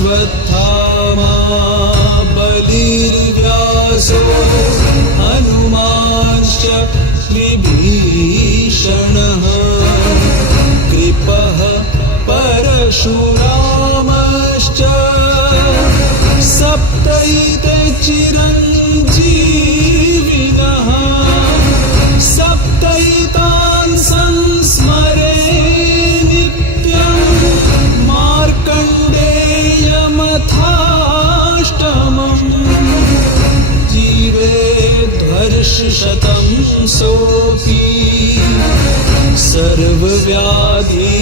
अश्वत्थामा बलिर्व्यासो हनुमांश्च विभीषणः कृपः परशुरामश्च सप्तैते चिरञ्जीविनः सप्तैतान् संस्मरे नित्यं मार्कण्डेयमथाष्टमम् जीवेद्वर्षशतं सोऽपि सर्वव्याधि